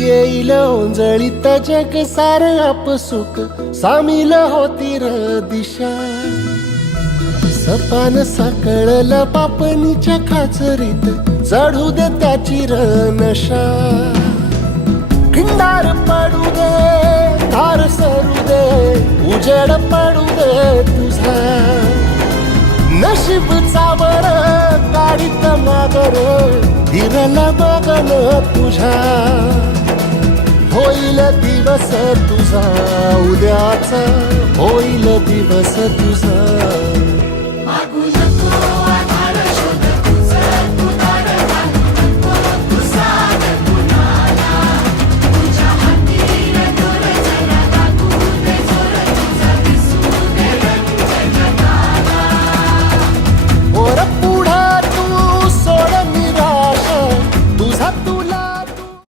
येईल ओंजळीत जग सार आपसुक सामील होती र दिशा. सपान साकळला पापणीच्या खाचरीत. चढू दे त्याची र नशा खिंडार पडू दे धार सरू दे उजेड पडू दे तुझा. नशीब चावर काढीत हिरला बगल तुझा तुझ्या. होईल दिवस तुझा उद्याचा होईल दिवस तुझा.